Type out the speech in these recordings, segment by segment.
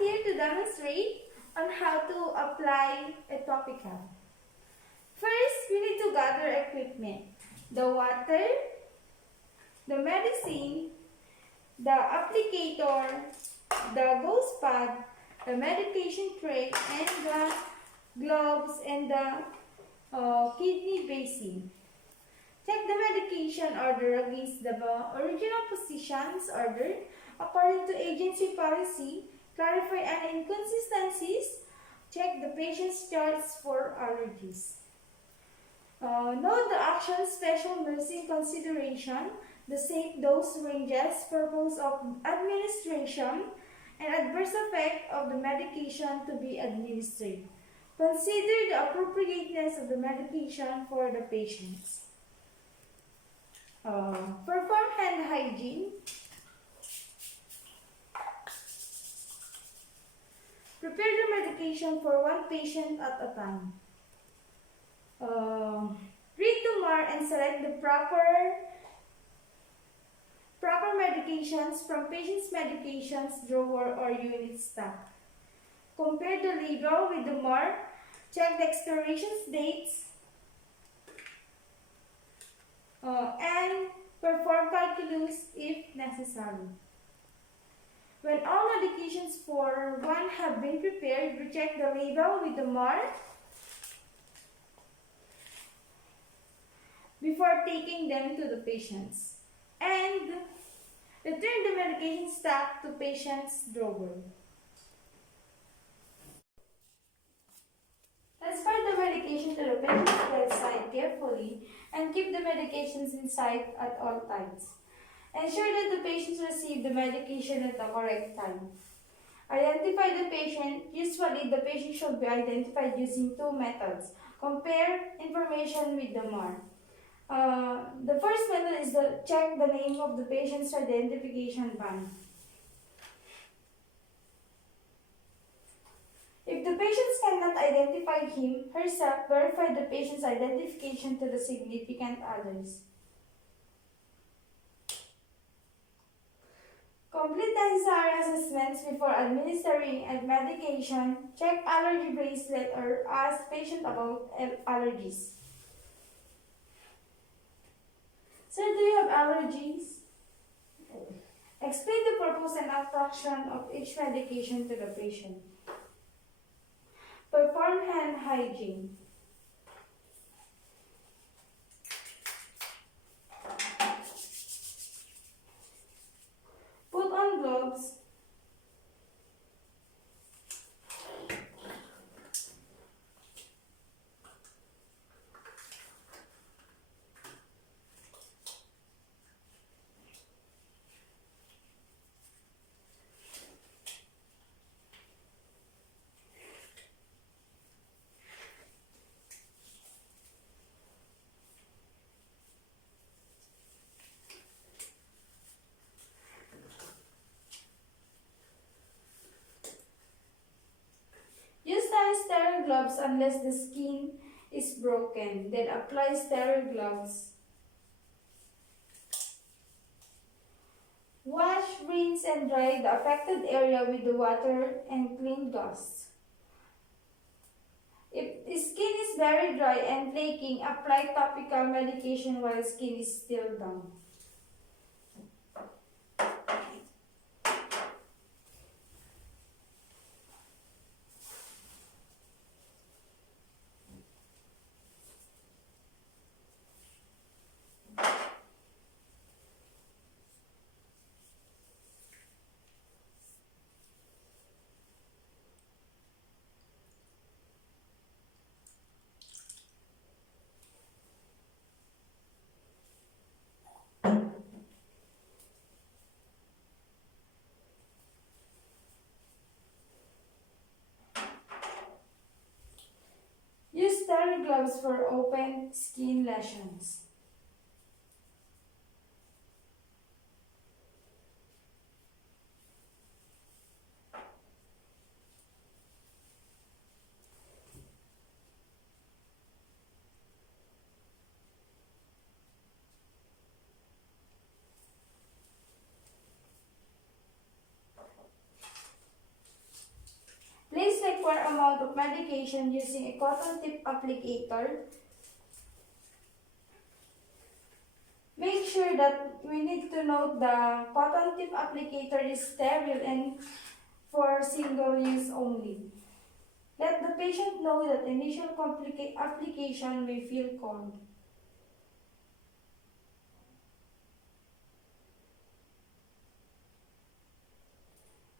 here to demonstrate on how to apply a topical. First, we need to gather equipment. The water, the medicine, the applicator, the gauze pad, the medication tray, and the gloves and the kidney basin. Check the medication order against the original positions ordered according to agency policy. Clarify any inconsistencies. Check the patient's charts for allergies. Note the action special nursing consideration, the safe dose ranges, purpose of administration, and adverse effect of the medication to be administered. Consider the appropriateness of the medication for the patients. Perform hand hygiene. Prepare the medication for one patient at a time. Read to MAR and select the proper medications from patient's medications drawer or unit stock. Compare the label with the MAR. Check the expiration dates. And perform calculus if necessary. When all medications for one have been prepared, recheck the label with the MAR before taking them to the patients. And return the medication stock to patient's drawer. Transfer the medication to the patient's bedside carefully and keep the medications in sight at all times. Ensure that the patients receive the medication at the correct time. Identify the patient. Usually, the patient should be identified using two methods. Compare information with the MAR. The first method is to check the name of the patient's identification band. If the patient cannot identify him, herself, verify the patient's identification to the significant others. Complete necessary assessments before administering a medication. Check allergy bracelet or ask patient about allergies. Sir, do you have allergies? Explain the purpose and attraction of each medication to the patient. Perform hand hygiene. Put on gloves. Sterile gloves unless the skin is broken. Then apply sterile gloves. Wash, rinse, and dry the affected area with the water and clean gauze. If the skin is very dry and flaking, apply topical medication while skin is still damp. Use sterile gloves for open skin lesions. required amount of medication using a cotton tip applicator. Make sure that we need to note the cotton tip applicator is sterile and for single use only. Let the patient know that initial application may feel cold.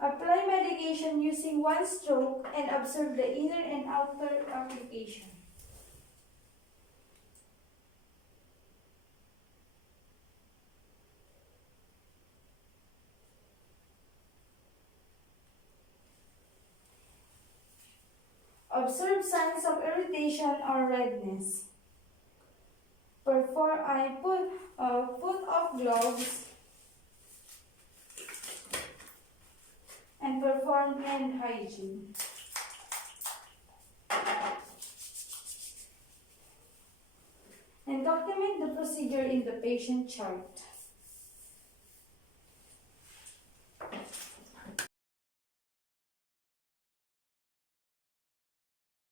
Apply medication using one stroke and observe the inner and outer application. Observe signs of irritation or redness. Put off gloves and perform hand hygiene. And document the procedure in the patient chart.